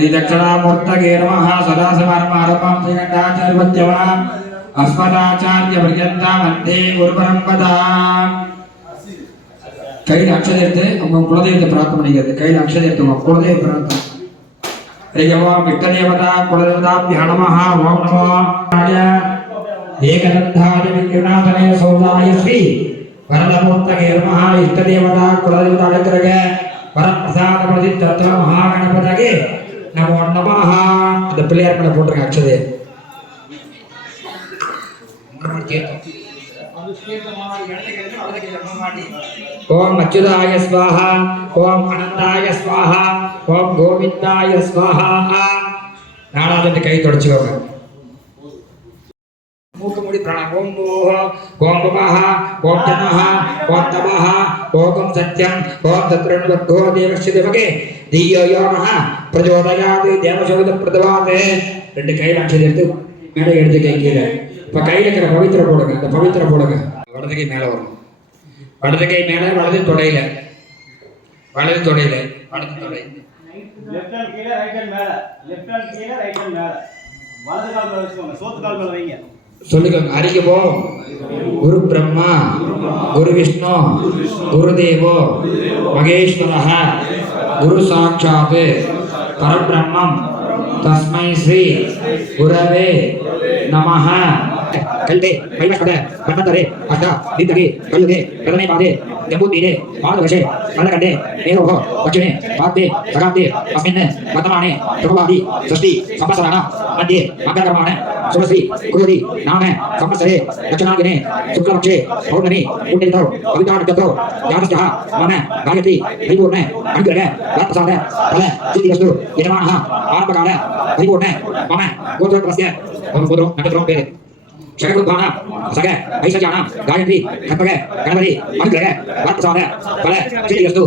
श्रीदक्षिणामूर्तये नमः सदाशिवारमारम्भां श्रीकण्ठाचार्यवत्यवान् अस्मदाचार्यपर्यन्तां वन्दे गुरुपरम्पदाम् ಕೈಲಿ ಅಕ್ಷತೆ ಇರ್ತದೆ ಅಮ್ಮ ಕುಲದೇವತೆ ಪ್ರಾರ್ಥನೆ ಮಾಡಿರುತ್ತೆ ಕೈಲಿ ಅಕ್ಷತೆ ಇರ್ತದೆ ಅಮ್ಮ ಕುಲದೇವ ಪ್ರಾರ್ಥನೆ ಹರಿಯವ ವಿಟ್ಟದೇವತ ಕುಲದೇವತಾಭ್ಯ ನಮಃ ಓಂ ನಮೋ ನಾಯ ಏಕದಂಧಾಯ ವಿಜ್ಞಾತನೇ ಸೌದಾಯ ಶ್ರೀ ವರದಮೂರ್ತಗೆ ನಮಃ ಇಷ್ಟದೇವತ ಕುಲದೇವತ ಅಡಕರಗೆ ವರಪ್ರಸಾದ ಪ್ರಸಿದ್ಧ ಮಹಾಗಣಪತಿಗೆ நம்ம பிரதி நமோ நமः அந்த பிள்ளையார் மேல போட்டிருக்க அச்சது ஓம் அச்சுதாய ஸ்வாஹா ஓம் அனந்தாய ஸ்வாஹா ஓம் கோவிந்தாய ஸ்வாஹா. நாலாவது கை தொடச்சுக்கோங்க. மூக்கு மூடி பிராணம் ஓம் ஓஹ ஓம் பவஹ ஓம் ஜனஹ ஓம் தமஹ ஓம் சத்யம் ஓம் தத்ரன் வர்கோ தேவஸ்ய தேவகே தீயோ யோனஹ பிரஜோதயாதி தேவசோத பிரதவாதே ரெண்டு கையில் அக்ஷதை எடுத்து மேலே எடுத்து கை கீழே இப்போ கையில் இருக்கிற பவித்திர போடுங்க அந்த பவித்திர போடுங்க வலது கை மேலே வரணும் வலது கை மேலே வலது தொடையில வலது தொடையில வலது தொடை லெஃப்ட் ஹேண்ட் கீழே ரைட் ஹேண்ட் மேல லெஃப்ட் ஹேண்ட் கீழே ரைட் ஹேண்ட் மேல வலது கால் மேல வச்சுக்கோங்க சோத்து கால் மேல வைங்க சொல்லுங்க அறிக்கை குரு பிரம்மா குரு விஷ்ணு குரு தேவோ மகேஸ்வர குரு சாட்சாத் பரபிரம்மம் தஸ்மை ஸ்ரீ குரவே ಕಲ್ಪೆ ಕೈವಷ್ಟದ ಮನ್ಮಂತರೆ ಅಷ್ಟ ನಿಂತಗೆ ಕಲ್ಲುಗೆ ಕಡನೆ ಪಾದೆ ಜಂಬೂತೀರೆ ಮಾರ್ಗವಶೆ ಕಳ್ಳಕಂಡೆ ಮೇರೋಹ ದಕ್ಷಿಣೆ ಪಾತೆ ಸಗಾತೆ ಅಸ್ಮಿನ್ ವರ್ತಮಾನೆ ಪ್ರಭವಾದಿ ಸೃಷ್ಟಿ ಸಂವತ್ಸರಾಣ ಮಧ್ಯೆ ಮಂಗಳಕರ್ಮಾಣ ಸುಭಶ್ರೀ ಕುರುದಿ ನಾಮ ಸಂವತ್ಸರೆ ದಕ್ಷಿಣಾಗಿನೆ ಶುಕ್ಲಪಕ್ಷೆ ಪೌರ್ಣಮಿ ಪುಣ್ಯತೌ ಪವಿತ್ರ ನಕ್ಷತ್ರ ಯಾನಸ್ಯ ಮನ ಗಾಯತ್ರಿ ಪರಿಪೂರ್ಣ ಅನುಗ್ರಹ ರಾತ್ಪ್ರಸಾದ ಫಲ ಸಿದ್ಧಿವಸ್ತು ಯಜಮಾನಃ ಆರಂಭಕಾಲ ಪರಿಪೂರ್ಣ ಮಮ ಗೋತ್ರಪ್ರಸ್ಯ ಗೋತ್ರ ನಕ್ಷತ್ರ ಪೇರೆ शरणकुद्धानां सगे ऐश्वर्याणां गायत्री खट्पगे गणपति अनुग्रहे वरप्रसाद फल श्रीयस्तु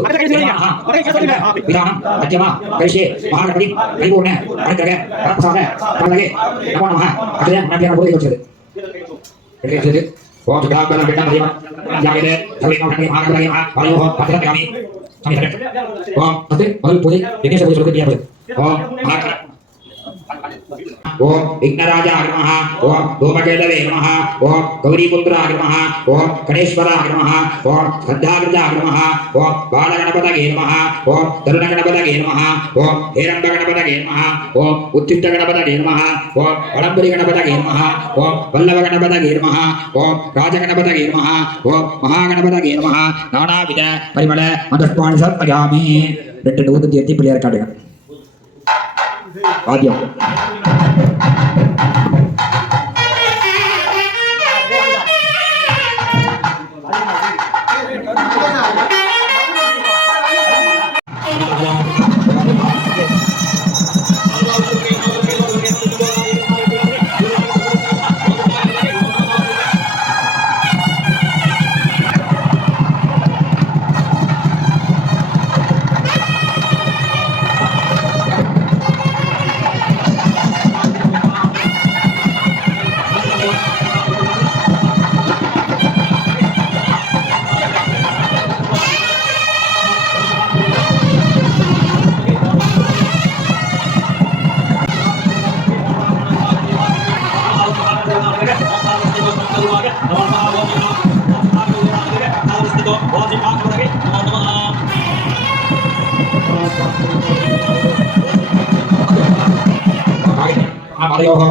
विधानं अद्यमा करिष्ये महागणपतिं परिपूर्ण अनुग्रहे वरप्रसाद फलगे नमो नमः अथय मध्यं बोधि योजते रेखेते ओम सुधा कलम बेटा भैया जागरे सभी नौ ठंडे भाग लगे भाग भाइयों हो पत्र लगामी सभी सभी ओम पते बल पूजे यज्ञ से पूजे दिया ओम भाग ஓம் கௌரிபுத்ராய நமः ஓம் கணேஸ்வராய நமः ஓம் ஸ்கந்தாகிருதாய நமः ஓம் பாலகணபதயே நமः ஓம் தருணகணபதயே நமः ஓம் ஹேரம்பகணபதயே நமः ஓம் உத்திஷ்டகணபதயே நமः ஓம் வளம்புரி கணபதயே நமः ஓம் வல்லவகணபதயே நமः ஓம் ராஜகணபதயே நமः ஓம் மகாகணபதயே நமः நானாவித பரிமள மதுஷ்பாணி சர்ப்பயாமி ரெண்டு நூத்தி எத்தி பிள்ளையார் காட்டுங்க வாத்தியம் ஆமரையோக வரப்பிரசாத பிரதித்தோ ஓம் காம் தரூபாகிர மகா Kali ini,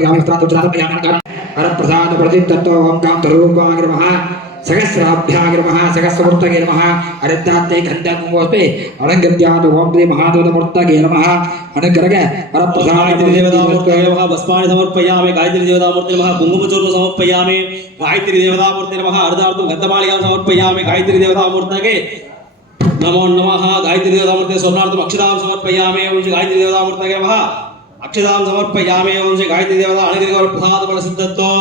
kami akan melakukan సహస్రాభ్యాగ సహస్రమూర్తగే నమ అరిద్ధాత్తే కందమోస్తే అనంగత్యాత్ ఓం శ్రీ మహాదేవతమూర్తగే నమ అనుగ్రహ పరప్రసాదాయ దేవతామూర్తగే సమర్పయామి గాయత్రి దేవతామూర్తి నమ కుంకుమచూర్ణ సమర్పయామి గాయత్రి దేవతామూర్తి నమ అర్ధార్థం గంధమాళికాం సమర్పయామి గాయత్రి దేవతామూర్తగే నమో నమ గాయత్రి దేవతామూర్తి స్వర్ణార్థం అక్షరాం ఉంచి గాయత్రి దేవతామూర్తగే నమ అక్షరాం ఉంచి గాయత్రి దేవత అనుగ్రహ ప్రసాద బల సిద్ధత్వం.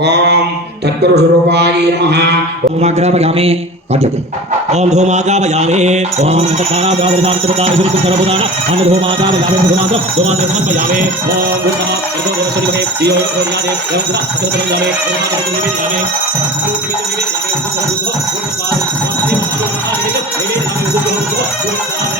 ओम तत्पुरुष रूपाय नमः। ओम अग्रभयामे पठ्यते ओम धूमागाभयामे। ओम तत्कारागाभयामे शुद्ध सर्वदान अन्न धूमागाभयामे। धूमाग धूमाग धूमागाभयामे ओम गुरुनाम एको देवशुद्ध भवे दियो योगियादे देवसुदा सततमयामे ओमागाभयामे ओम विविध नामे। ओम सर्वभूषो ओम स्वाद ओम दिव्य ओम आदित्य देवे नामे। ओम सर्वभूषो ओम स्वाद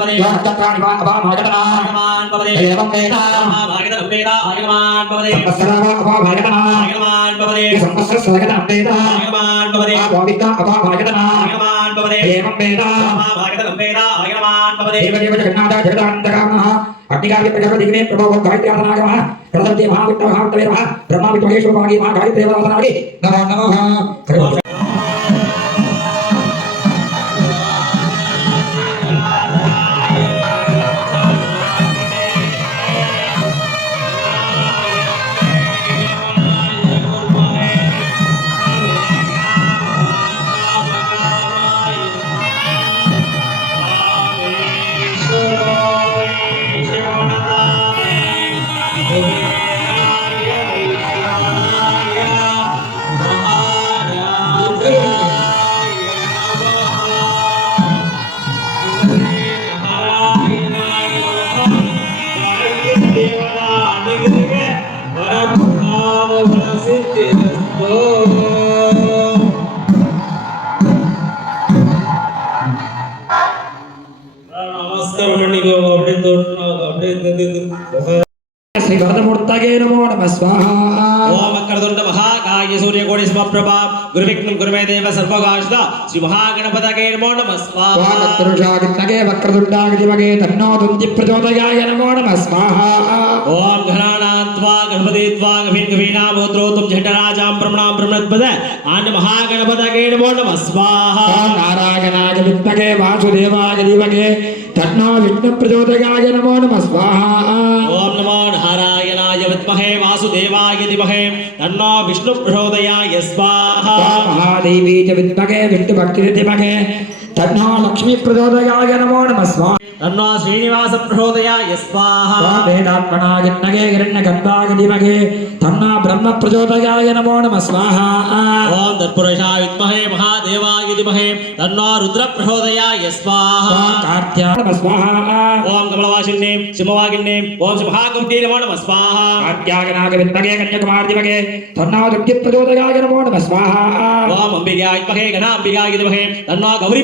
పవనే చక్రాణి వాగమాన్ పవనే ఏవం వేద. మహాభాగత వేద. ఆగమాన్ పవనే సంవత్సరావా అవాభాగతన ఆగమాన్ పవనే సంవత్సర స్వాగత వేద. ఆగమాన్ పవనే గోవింద అవాభాగతన ఆగమాన్ పవనే ఏవం వేద. మహాభాగత వేద. ఆగమాన్ పవనే దేవ దేవ జగన్నాథ జగదాంతకామః ప్రభావ గాయత్రి ఆసనాగమః ప్రదంతి గాయత్రి ఆసనాగి నమో. గురువిఘ్నం గురువేదేవ సర్వకాశుద శ్రీమహాగణపతకే నమో నమః. స్వాహా. పురుషాగిత్తగే వక్రదుండాగిదిమగే తన్నో దుంది ప్రజోదయాయ నమో నమః. స్వాహా. ఓం ఘనానాత్వా గణపతి త్వా గవిన్ గవీణామోద్రోతుం జటరాజాం బ్రహ్మణాం బ్రహ్మణత్పద ఆన్ మహాగణపతకే నమో నమః. స్వాహా. నారాయణాయ విత్తగే వాసుదేవాయ దివగే తన్నో విఘ్న ప్రజోదయాయ నమో నమః. స్వాహా. ఓం నమో నారాయణ विद्महे वासुदेवाय दिवहे तन्नो विष्णु विष्णुप्रचोदयाय यस्वाहा महादेवी च विद्महे विष्णु भक्ति दिवहे तन्नो लक्ष्मी प्रचोदयाय नमो नमः स्वाहा तन्नो श्रीनिवास प्रचोदयाय स्वाहा वेदात्मना विद्महे हिरण्यगर्भागधिमहे तन्नो ब्रह्म प्रचोदयाय नमो नमः स्वाहा ओम तत्पुरुषाय विद्महे महादेवाय धीमहि तन्नो रुद्र प्रचोदयाय स्वाहा कार्त्या नमः स्वाहा ओम कमलवासिन्ये सिंहवागिन्ये ओम सिंहाकुम्भे नमो नमः स्वाहा कार्त्यागनाग विद्महे कन्याकुमार्धिमहे तन्नो दुर्गे प्रचोदयाय नमो नमः स्वाहा ओम अंबिकाय विद्महे घनाम्बिकाय धीमहि तन्नो गौरी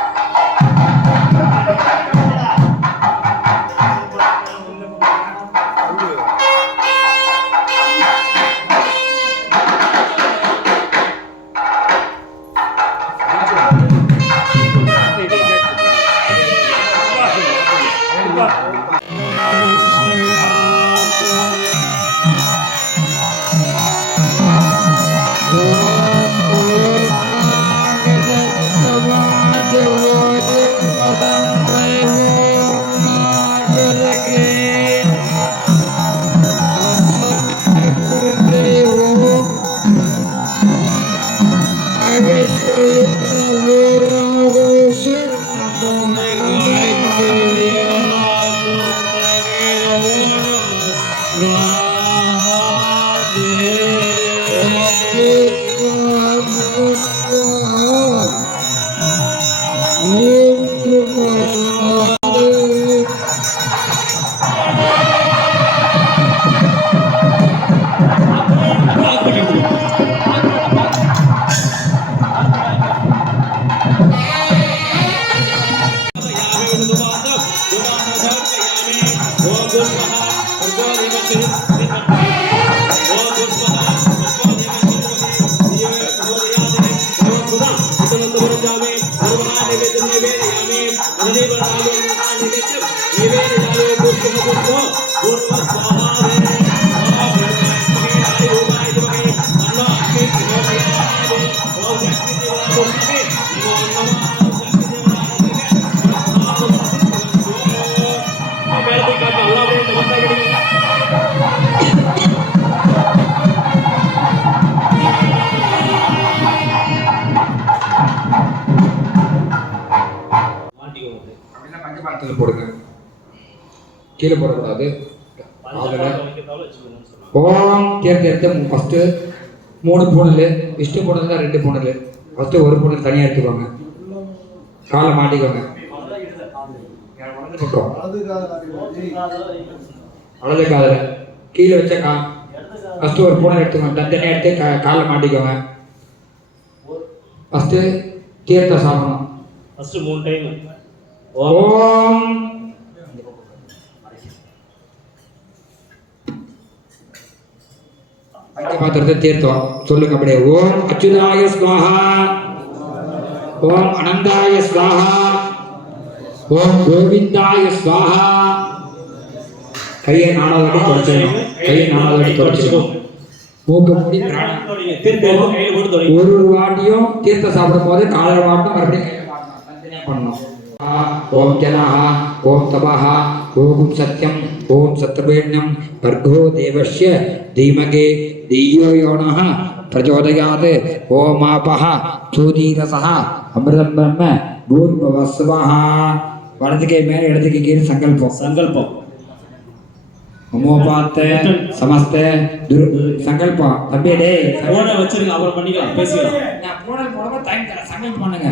கீழே போடக்கூடாது ஓம் தேர்ந்தெடுத்து ஃபஸ்ட்டு மூணு பூணல் விஷ்ணு பூணல் தான் ரெண்டு பூணல் ஃபஸ்ட்டு ஒரு பூணல் தனியாக எடுத்துக்கோங்க. காலை மாட்டிக்கோங்க. வலது காதில். கீழே வச்ச கா ஃபஸ்ட்டு ஒரு பூணல் எடுத்துக்கோங்க. தனியாக எடுத்து கா காலை மாட்டிக்கோங்க. ஃபஸ்ட்டு தீர்த்த சாப்பிடணும். ஃபர்ஸ்ட் மூணு டைம் ஓம் பஞ்சபாத்திரத்தை தீர்த்தோம். சொல்லுங்க அப்படியே. ஓம் அச்சுதாய ஸ்வாஹா. ஓம் அனந்தாய ஸ்வாஹா. ஓம் கோவிந்தாய ஸ்வாஹா. கையை நாலாவது வாட்டி கையை நாலாவது வாட்டி ஒரு ஒரு வாட்டியும் தீர்த்த சாப்பிடும் போது காலர் வாட்டும் மறுபடியும் பண்ணணும். ஓம் ஜனஹா ஓம் தபஹா. ஓம் சத்யம் ஓம் சத்யவேண்யம் வர்கோ தேவஸ்ய தீமகே தீயோ யோனः பிரச்சோதயாத் ஓம் ஆபஹ சூதீரசः அமிர்தம் பிரம்ம பூர்வவஸ்வஹ வலது கை மேலே இடது கை கீழே சங்கல்பம் சங்கல்பம் மமோபாத்த சமஸ்த துரு சங்கல்பம் தம்பி டேய் போனை வச்சிருங்க அப்புறம் பண்ணிக்கலாம் பேசிக்கலாம் நான் பூனல் போடாம டைம் தரேன் சங்கல்பம் பண்ணுங்க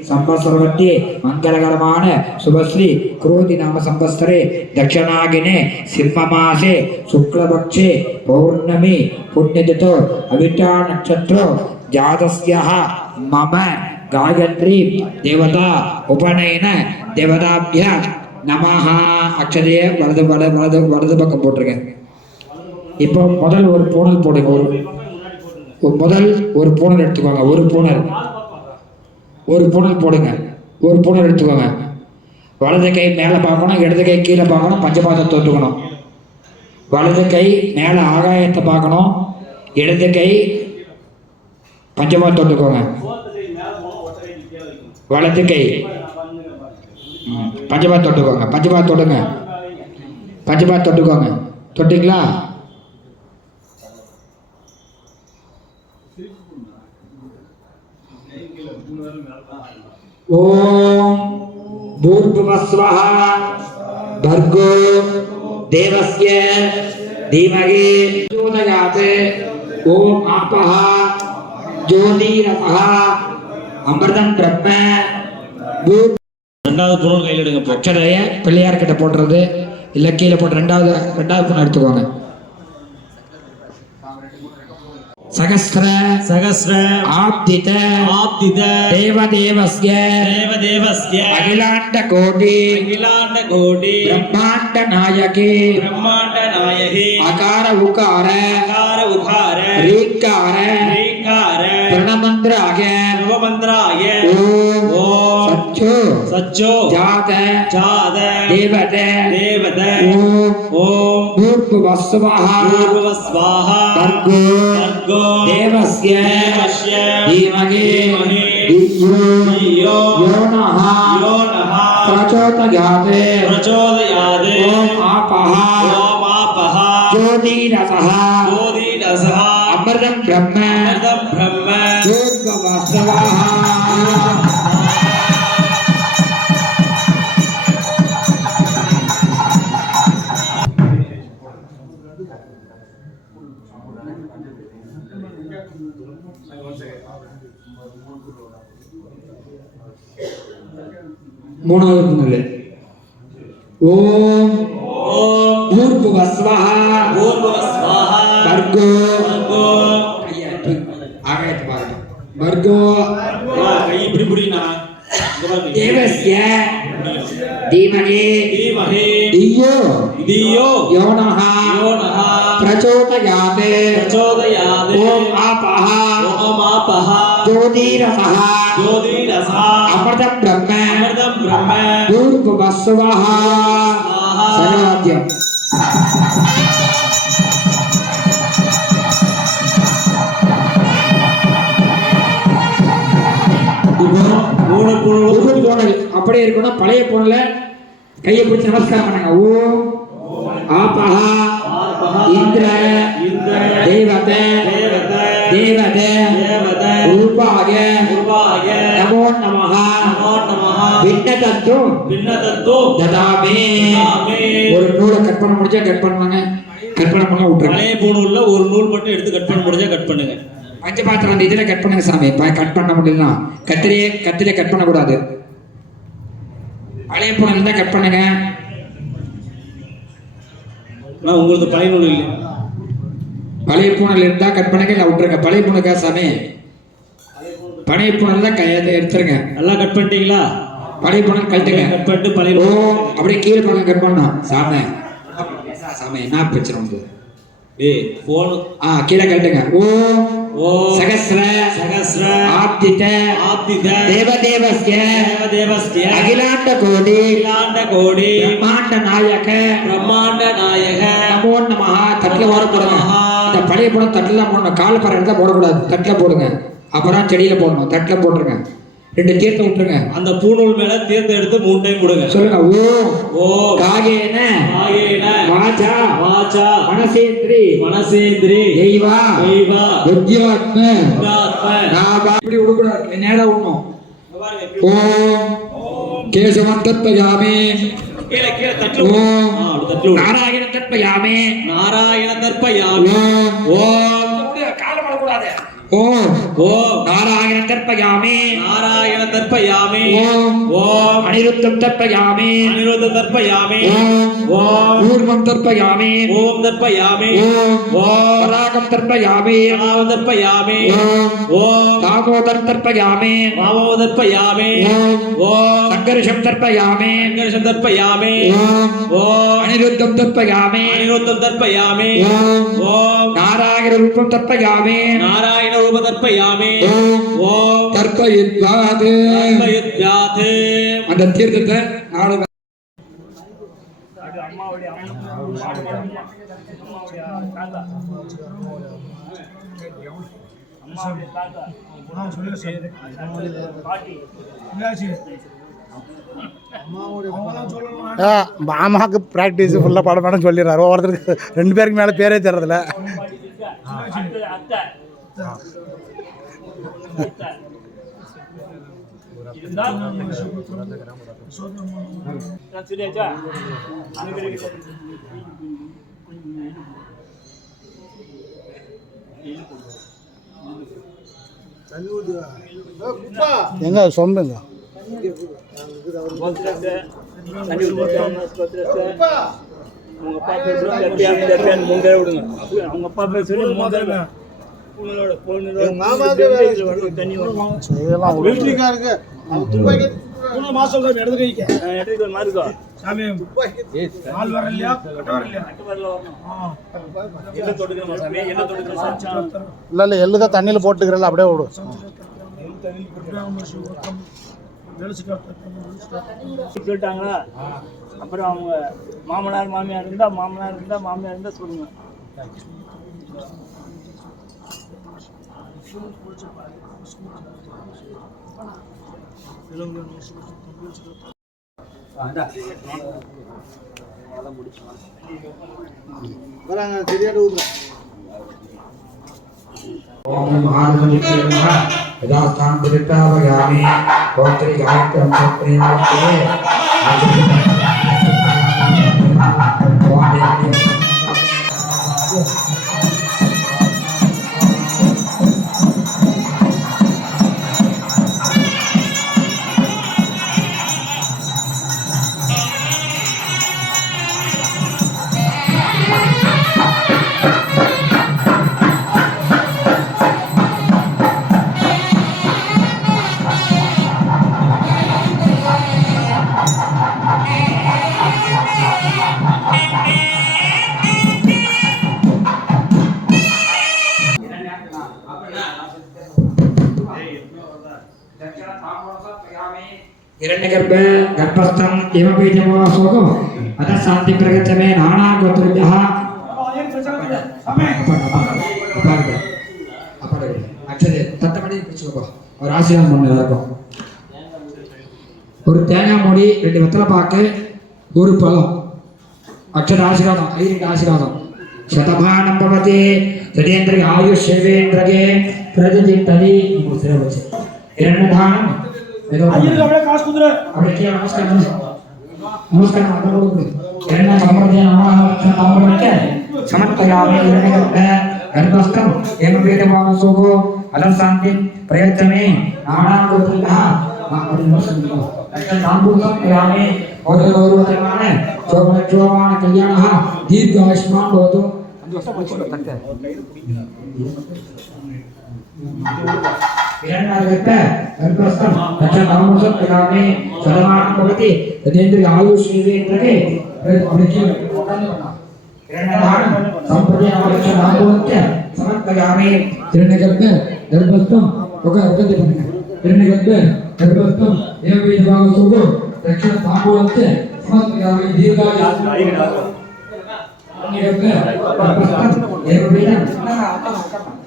ಸಂವತ್ಸರದಲ್ಲಿ ಮಂಗಳಕರಮಾನ ಶುಭಶ್ರೀ ಕ್ರೋಧಿ ನಾಮ ಸಂವತ್ಸರೆ ದಕ್ಷಿಣಾಗಿನೆ ಸಿಂಹಮಾಸೆ ಶುಕ್ಲಪಕ್ಷೆ ಪೌರ್ಣಮಿ ಪುಣ್ಯದಿತು ಅವಿಟಾ ನಕ್ಷತ್ರ ಜಾತಸ್ಯ ಮಮ ಗಾಯತ್ರಿ ದೇವತಾ ಉಪನಯನ ದೇವತಾಭ್ಯ நமஹ அக்ஷதையே வலது வல வலது வலது பக்கம் போட்டிருங்க இப்போ முதல் ஒரு பூனல் போடுங்க ஒரு முதல் ஒரு பூனல் எடுத்துக்கோங்க ஒரு பூனல் ஒரு பூனல் போடுங்க. ஒரு பூனல் எடுத்துக்கோங்க. வலது கை மேலே பார்க்கணும் இடது கை கீழே பார்க்கணும் பஞ்சபாதம் தொட்டுக்கணும் வலது கை மேலே ஆகாயத்தை பார்க்கணும் இடது கை பஞ்சபாதம் தொட்டுக்கோங்க வலது கை. ம், பஞ்சபாத் தொட்டுக்கோங்க பஞ்சபாத் தொட்டுங்க பஞ்சபாத் தொட்டுக்கோங்க. தொட்டிங்களா? ஓம் பூர்வமஸ்வஹ பர்கோ தேவஸ்ய தீமகி ஜோதயாத் ஓம் ஆப்பஹ ஜோதிரமஹ அமிர்தம் பிரம்ம. ரெண்டாவது புணல் கையில் எடுங்க. பிரச்சனைய பிள்ளையார் கிட்ட போடுறது இல்லை கீழே போட்டு ரெண்டாவது ரெண்டாவது புணம் எடுத்துக்கோங்க. ಸಹಸ್ರ ಸಹಸ್ರ ಆಪ್ತಿತ ಆಪ್ತಿತ ದೇವದೇವಸ್ಯ ದೇವದೇವಸ್ಯ ಅಖಿಲಾಂಡ ಕೋಟಿ ಅಖಿಲಾಂಡ ಕೋಟಿ ಬ್ರಹ್ಮಾಂಡ ನಾಯಕಿ ಬ್ರಹ್ಮಾಂಡ ನಾಯಕಿ ಅಕಾರ ಉಕಾರ ಅಕಾರ ಉಕಾರ ರೀಕಾರ ರೀಕಾರ ಪ್ರಣಮಂತ್ರ ಪ್ರಣಮಂತ್ರಾಯ ಓ. ಓ. सचो सचो जात। है जात। है देवत। है देवत। है ओम। ओम। भूर्भुवस्वाहा वस्वाहा भर्गो भर्गो देवस्य। देवस्य। धीमहि। धियो। धियो। यो नः यो नः प्रचोदयाते। प्रचोदयाते। ओम आपः। ओम आपः। ज्योतिरसः। ज्योतिरसः। अमृतं ब्रह्म। மூணாவது புனல் ஓம். ஊர்புவஸ்வஹ பூர்வஸ்வாஹா வர்கோ வர்கோ ஐயா ஆகாயத்து பாருங்க வர்கோ கை இப்படி புடினா தேவஸ்ய. தீமகி. தீமஹே தியோ. தியோ. யோனஹ. பிரச்சோதயாத் பிரச்சோதயாத் ஓம் ஆபஹ ஓம் ஆபஹ ஜோதிரசஹ ஜோதிரசா அமிர்தம் பிரம்ம அமிர்தம் பிரம்ம ஊர்புவஸ்வஹ சர்வாத்யம் இப்போ மூணு புழு புது பூனல் அப்படியே இருக்கணும் பழைய பூனல கையை பிடிச்சி நமஸ்காரம் பண்ணுங்க ஓம் ஆபஹா இந்திர இந்திர தேவத ரூபாய நமோ நமஹ நமோ நமஹ விண்ணதத்து பின்னதத்தோ ததாமே. ஒரு நூலை கட் பண்ண முடிஞ்சா கட் பண்ணுவாங்க. கட் பண்ண பண்ண விட்டுருங்க. பழைய பூணூல்ல ஒரு நூல் மட்டும் எடுத்து கட் பண்ண முடிஞ்சா கட் பண்ணுங்க. பஞ்சபாத்திரம் அந்த இதுல கட் பண்ணுங்க சாமி. கட் பண்ண முடியலனா. கத்திரியே கத்திரியே கட் பண்ணக்கூடாது. பழைய இருந்தா கட் பண்ணுங்க. நான் உங்களுக்கு பழைய நூல் இல்லை பழைய பூனல் இருந்தா கட் பண்ணுங்க விட்டுருங்க. பழைய பூனுக்கா சாமி? பழைய பூனல் தான் எடுத்துருங்க. நல்லா கட் பண்ணிட்டீங்களா? பழைய பூனல் கழட்டுங்க. கட் பண்ணிட்டு பழைய ஓ அப்படியே கீழே பக்கம் கட் பண்ணோம் சாமி. சாமி என்ன பிரச்சனை வந்து ஏய் போன் ஆ கீழே கழட்டுங்க. ஓ ஓ சகஸ்ர சகஸ்ர ஆப்தித ஆப்தித தேவதேவஸ்ய தேவதேவஸ்ய அகிலாண்ட கோடி அகிலாண்ட கோடி பிரம்மாண்ட நாயக பிரம்மாண்ட நாயக நமோ நமஹ தட்டுல போடுங்க இந்த பழைய படம் தட்டுல போடணும் கால் இடத்துல போடக்கூடாது தட்டுல போடுங்க. அப்புறம் செடியில போடணும் தட்டுல போட்டுருங்க. ரெண்டு தீர்த்தம் விட்டுருங்க. அந்த பூணூல் மேல தேர்ந்து எடுத்து மூணு டைம் கொடுங்க. சொல்லுங்க ஓ ஓ. காகேன ஆகேன வாச்சா வாச்சா. மனசேந்திரி மனசேந்திரி. தெய்வா தெய்வா. யுத்தியாத்ம புண்ணியாத்ம. நாபா. இப்படி விடக்கூடாது நேரா பாருங்க, ஓம் கேசவம் தத்பயாமே. கீழே கீழே தட்டு விடு. ஓம். நாராயண தத்பயாமே. நாராயண தர்ப்பயாமி ஓம். ஓம். காலம் வரக்கூடாது ஓம் ஓம் நாராயண தத்பயாமே நாராயண தர்ப்பயாமி. ஓம். ஓம். அனிருத்தம் தத்பயாமே அனிருத்த தர்ப்பயாமி. ஓம். ஓம். ஊர்வம் தர்ப்பயாமே. ஓம் தர்ப்பயாமி. ஓம். ஓம். பராகம் தர்ப்பயாமே. ராவ தர்ப்பயாமி. ஓம். ஓம். தாமோதர் தர்ப்பயாமே. தர்ப்பயாமி. ஓம். ஓம். சங்கர்ஷம் தர்ப்பயாமே. சங்கர்ஷம் தர்ப்பயாமி. ஓம். ஓம். அனிருத்தம் தர்ப்பயாமே. அனிருத்தம் தர்ப்பயாமி. ஓம். ஓம். நாராயண ரூபம் தர்ப்பயாமே. நாராயண ரூப தர்ப்பயாமி ஓம் தர்ப்பயித்வாது தர்ப்பயுத்யாத் அந்த தீர்த்தத்தை நாலு மாமாவுக்கு ப்ராக்டிஸ் ஃபுல்லாக படம் படம் சொல்லிடுறாரு. ஒவ்வொருத்தருக்கு ரெண்டு பேருக்கு மேலே பேரே தெரியறதில்ல. எங்க? சொம்புங்க. அவங்க அப்பா பேர் அவங்க அப்பா பேர் சொல்லி மூணு தடவை பூனலோட பூனலோட தண்ணி வரும். இதெல்லாம் விடு. எடுத்துக்க ஒரு மாதிரி இருக்கும் கட்டு வரல வரணும். என்ன தொடுக்கணுமா சாமி? என்ன தொடுக்கணும் சாமி? இல்லை இல்லை எள்ளு தான் தண்ணியில் போட்டுக்கிறல்ல அப்படியே சொல்லிட்டாங்களா? அப்புறம் அவங்க மாமனார் மாமியார் இருந்தா மாமனார் இருந்தா மாமியார் இருந்தா சொல்லுங்க. வராங்க தெரியாத ஊர்ல ஓம் ஆனந்திரா யதாஸ்தாம் விருத்தாவயாமி கோத்திரி காயத்ரம் கோத்திரி गर्भस्थं एवपीठमोऽशोको अतः शान्ति प्रगच्छ मे नाना गोत्रेभ्यः அக்ஷதை தத்தபடி பிடிச்சுக்கோப்பா ஒரு ஆசீர்வாதம் பண்ணு எல்லாருக்கும் ஒரு தேங்காய் மூடி ரெண்டு வெத்தலை பாக்கு ஒரு பழம் అక్షర ఆశీర్వాదం ఐదు ఆశీర్వాదం శతమానం భవతి తదేంద్రియ ఆయుష్ సేవేంద్రగే ప్రతిదింటది మూడు సేవలు వచ్చాయి హిరణ్యధానం ఏదో అప్పుడు ನಮಸ್ಕಾರ ಅದರಲ್ಲೂ ಎರಡನೇ ಸಮೃದ್ಧಿಯ ನಮಃ ತಾಮ್ರಕ್ಕೆ ಸಮರ್ಪಯಾಮಿ ಎರಡನೇ ಗರ್ಭಸ್ಥಂ ಏಮವೇದ ವಾಸೋಗೋ ಅಲಂ ಶಾಂತಿ ಪ್ರಯತ್ನಮೇ ನಾಮಾ ಕೃತಃ तांबूलम यामे और और करवाने जो मनोवान कल्याण दीर्घ आयुष्मान भवतु अंदर सब कुछ करते हैं කරගත්ත. අනුපස්තම් නැත්නම් නවමසොත් නාමේ සදමාන පොගති තදේන්ද්‍රිය ආයු ශීවේන්ද්‍රකේ ප්‍රතිචින කරණාන සම්ප්‍රදාය අවශ්‍ය නාමෝත්‍ය සමත්ගාමේ ත්‍රිණගත්ත අනුපස්තම් ඔක අර්ථ දෙන්න. ත්‍රිණගත්ත අනුපස්තම් එව වේදවාව සෝගෝ රක්ෂණ සාමෝත්‍ය සමත්ගාමේ දීර්ඝායු ආයු නාමේ ඒව වේදන් සනා අපහකම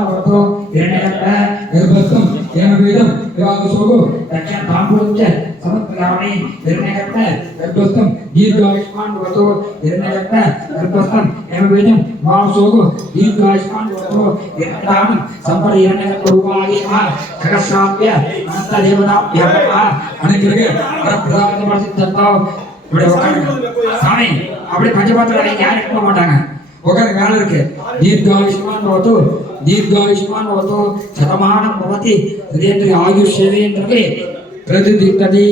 ಹೊರತು ಎರಡನೆಯಲ್ಲ ನಿರ್ಬಸ್ತು ಏನುಬೇದು ಇವಾಗ ಸೋಗು ತಕ್ಷಣ ತಾಂಬೂಲಂಚ ಸಮತ್ಪ್ರದಾವಣಿ ನಿರ್ಣಯಗಟ್ಟ ನಿರ್ಬಸ್ತು ದೀರ್ಘಾಯುಷ್ಮಾನ್ ಹೊರತು ನಿರ್ಣಯಗಟ್ಟ ನಿರ್ಬಸ್ತಂ ಏನುಬೇದು ಮಾಂ ಸೋಗು ದೀರ್ಘಾಯುಷ್ಮಾನ್ ಹೊರತು ನಿರ್ಣಯದಾನ ಸಂಪದ ಎರಡನೆಯಗಟ್ಟ ರೂಪವಾಗಿ ಆ ಜಗಶ್ರಾಮ್ಯ ಅನಂತ ದೇವನಾಭ್ಯ ಅನೇಕರಿಗೆ ವರಪ್ರದಾನ ಮಾಡಿಸಿದ್ದಂತಾವು இப்படி உட்காருங்க சாமி அப்படி பஞ்சபாத்திரம் யாரும் இருக்க மாட்டாங்க உட்காருங்க வேலை இருக்கு தீர்காயுஷ்மான் దీర్ఘాయుష్మాన్ భవతో శతమానం భవతి. హృదయంత్రి ఆయుష్ శరీంద్రకి ప్రతిదిక్కది